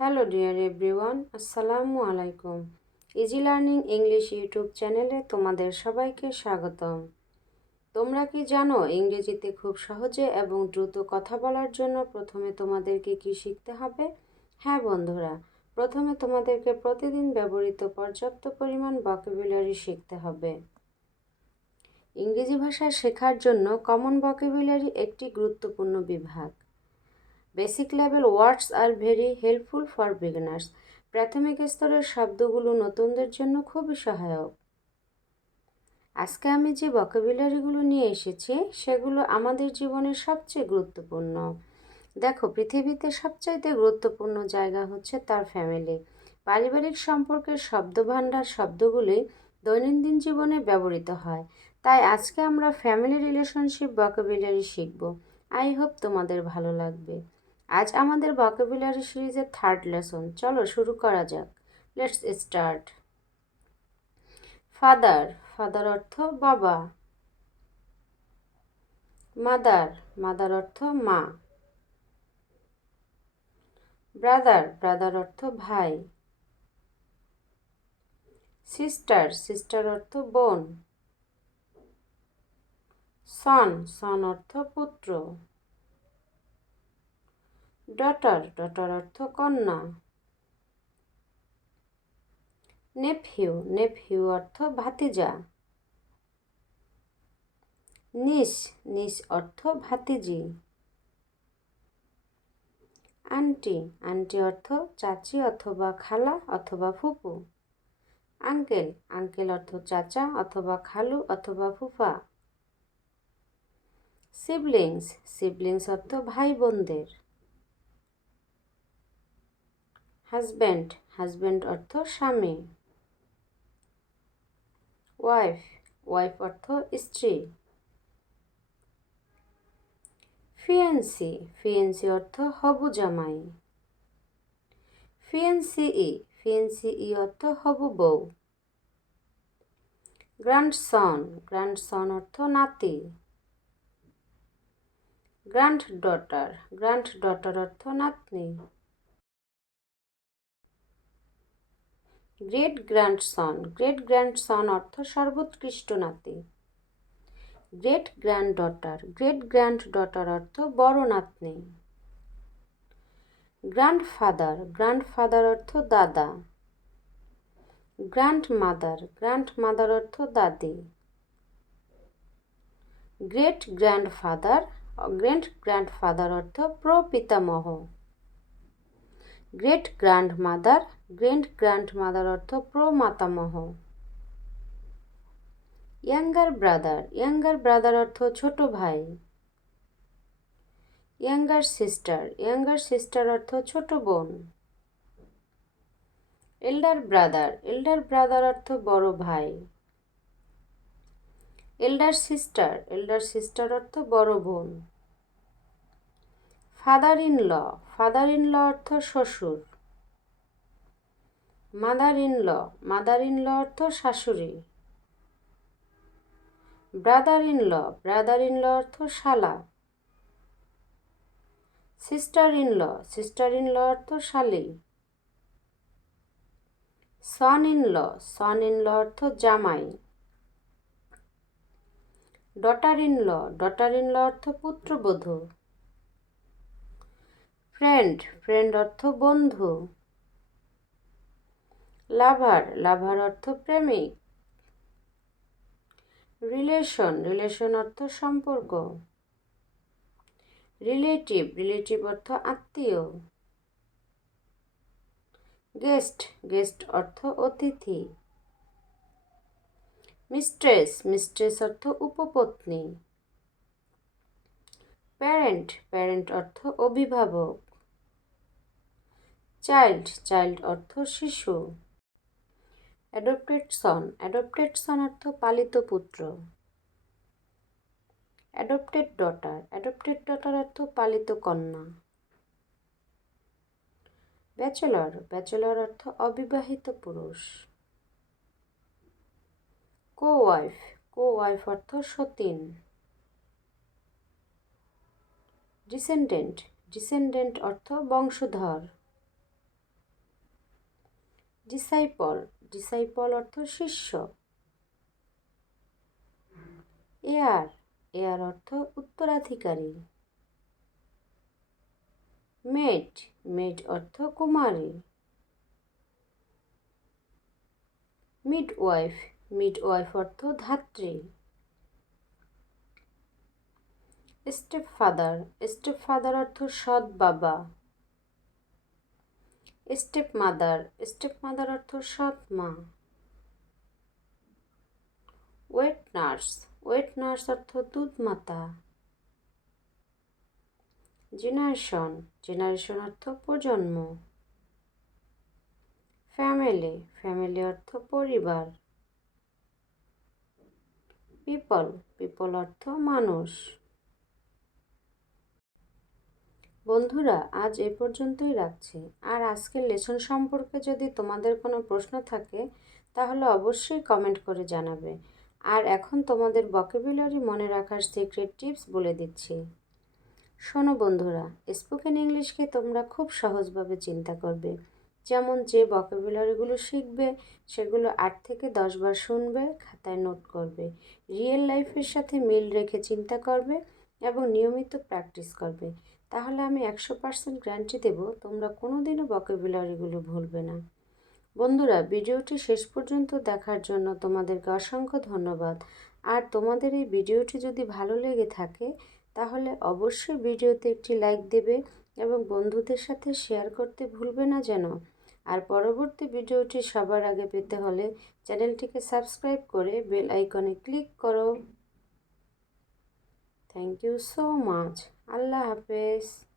Hello dear everyone, আসসালামু আলাইকুম। Easy learning English YouTube চ্যানেলে তোমাদের সবাইকে স্বাগতম। তোমরা কি জানো ইংরেজিতে খুব সহজে এবং দ্রুত কথা বলার জন্য প্রথমে তোমাদেরকে কি শিখতে হবে? হ্যাঁ বন্ধুরা, প্রথমে তোমাদেরকে প্রতিদিন ব্যবহৃত পর্যাপ্ত পরিমাণ ভোকাবুলারি শিখতে হবে। ইংরেজি ভাষা শেখার জন্য কমন ভোকাবুলারি একটি গুরুত্বপূর্ণ বিভাগ। Basic level words are very helpful for beginners. প্রাথমিক স্তরের শব্দগুলো নতুনদের জন্য খুবই সহায়ক। আজকে আমি যে ভোকাবুলারিগুলো নিয়ে এসেছি সেগুলো আমাদের জীবনের সবচেয়ে গুরুত্বপূর্ণ। দেখো, পৃথিবীতে সবচাইতে গুরুত্বপূর্ণ জায়গা হচ্ছে তার ফ্যামিলি। পারিবারিক সম্পর্কের শব্দভাণ্ডার শব্দগুলি দৈনন্দিন জীবনে ব্যবহৃত হয়। তাই আজকে আমরা ফ্যামিলি রিলেশনশিপ ভোকাবুলারি শিখব। আই হোপ তোমাদের ভালো লাগবে। আজ আমাদের ভোকাবুলারি সিরিজের থার্ড লেসন। চলো শুরু করা যাক। Let's start. ফাদার, ফাদার অর্থ বাবা। মাদার, মাদার অর্থ মা। ব্রাদার, ব্রাদার অর্থ ভাই। সিস্টার, সিস্টার অর্থ বোন। সন, সন অর্থ পুত্র। ডটার, ডটার অর্থ কন্যা। নেফিউ, নেফিউ অর্থ ভাতিজা। নিস, নিস অর্থ ভাতিজি। আন্টি, আন্টি অর্থ চাচি অথবা খালা অথবা ফুপু। আঙ্কেল, আঙ্কেল অর্থ চাচা অথবা খালু অথবা ফুফা। সিবলিংস, সিবলিংস অর্থ ভাই বোনদের। হাজব্যান্ড, হাজব্যান্ড অর্থ স্বামী। ওয়াইফ, ওয়াইফ অর্থ স্ত্রী। ফিয়েন্সি, ফিয়েন্সি অর্থ হবু জামাই। ফিয়েন্সিই, ফিয়েন্সিই অর্থ হবু বউ। গ্র্যান্ডসন, গ্র্যান্ডসন অর্থ নাতি। গ্র্যান্ড ডটার, গ্র্যান্ড ডটার অর্থ নাতনি। গ্রেট গ্র্যান্ডসন, গ্রেট গ্র্যান্ডসন অর্থ সর্বোৎকৃষ্ট নাতি। Great grand daughter, great grand daughter অর্থ বড় নাতনি। গ্র্যান্ডফাদার, গ্র্যান্ডফাদার অর্থ দাদা। গ্র্যান্ডমাদার, গ্র্যান্ডমাদার অর্থ দাদি। গ্রেট গ্র্যান্ডফাদার, গ্রেট গ্র্যান্ডফাদার অর্থ প্রপিতামহ। গ্রেট গ্র্যান্ডমাদার, গ্রেট গ্র্যান্ডমাদার অর্থ প্রমাতামহ। ইয়াঙ্গার ব্রাদার, ইয়াঙ্গার ব্রাদার অর্থ ছোট ভাই। ইয়াঙ্গার সিস্টার, ইয়াঙ্গার সিস্টার অর্থ ছোট বোন। এল্ডার ব্রাদার, এল্ডার ব্রাদার অর্থ বড় ভাই। এল্ডার সিস্টার, এল্ডার সিস্টার অর্থ বড় বোন। Father in law, father in law অর্থ শ্বশুর। Mother in law, mother in law অর্থ শাশুড়ি। Brother in law, brother in law অর্থ শালা। Sister in law, sister in law অর্থ শালী। Son in law, son in law অর্থ জামাই। Daughter in law, daughter in law অর্থ পুত্রবধূ। ফ্রেন্ড, ফ্রেন্ড অর্থ বন্ধু। লাভার, লাভার অর্থ প্রেমিক। রিলেশন, রিলেশন অর্থ সম্পর্ক। রিলেটিভ, রিলেটিভ অর্থ আত্মীয়। গেস্ট, গেস্ট অর্থ অতিথি। মিস্ট্রেস, মিস্ট্রেস অর্থ উপপত্নী। প্যারেন্ট, প্যারেন্ট অর্থ অভিভাবক। চাইল্ড, চাইল্ড অর্থ শিশু। অ্যাডপ্টেড সন, অ্যাডপ্টেড সন অর্থ পালিত পুত্র। অ্যাডপ্টেড ডটার, অ্যাডপ্টেড ডটার অর্থ পালিত কন্যা। ব্যাচেলর, ব্যাচেলর অর্থ অবিবাহিত পুরুষ। কো ওয়াইফ, কো ওয়াইফ অর্থ সতীন। ডিসেন্ডেন্ট, ডিসেন্ডেন্ট অর্থ বংশধর। ডিসাইপল, ডিসাইপল অর্থ শিষ্য। এয়ার, এয়ার অর্থ উত্তরাধিকারী। মেড, মেড অর্থ কুমারী। মিডওয়াইফ, মিডওয়াইফ অর্থ ধাত্রী। স্টেপ ফাদার, স্টেপ ফাদার অর্থ সৎ বাবা। স্টেপ মাদার, স্টেপ মাদার অর্থ সৎ মা। ওয়েট নার্স, ওয়েট নার্স অর্থ দুধ মাতা। জেনারেশন, জেনারেশন অর্থ প্রজন্ম। ফ্যামিলি, ফ্যামিলি অর্থ পরিবার। পিপল, পিপল অর্থ মানুষ। বন্ধুরা, আজ এ পর্যন্তই রাখছি। আর আজকের লেসন সম্পর্কে যদি তোমাদের কোনো প্রশ্ন থাকে তাহলে অবশ্যই কমেন্ট করে জানাবে। আর এখন তোমাদের ভোকাবুলারি মনে রাখার সিক্রেট টিপস বলে দিচ্ছি। শোনো বন্ধুরা, স্পোকেন ইংলিশকে তোমরা খুব সহজভাবে চিন্তা করবে। যেমন যে ভোকাবুলারিগুলো শিখবে সেগুলো 8 থেকে 10 বার শুনবে, খাতায় নোট করবে, রিয়েল লাইফের সাথে মিল রেখে চিন্তা করবে এবং নিয়মিত প্র্যাকটিস করবে। তাহলে আমি 100% গ্যারান্টি দেব তোমরা কোনোদিনও ভোকাবুলারিগুলো ভুলবে না। বন্ধুরা, ভিডিওটি শেষ পর্যন্ত দেখার জন্য তোমাদেরকে অসংখ্য ধন্যবাদ। আর তোমাদের এই ভিডিওটি যদি ভালো লেগে থাকে তাহলে অবশ্যই ভিডিওতে একটি লাইক দেবে এবং বন্ধুদের সাথে শেয়ার করতে ভুলবে না যেন। আর পরবর্তী ভিডিওটি সবার আগে পেতে হলে চ্যানেলটিকে সাবস্ক্রাইব করে বেল আইকনে ক্লিক করো। Thank you so much. আল্লাহ হাফেজ।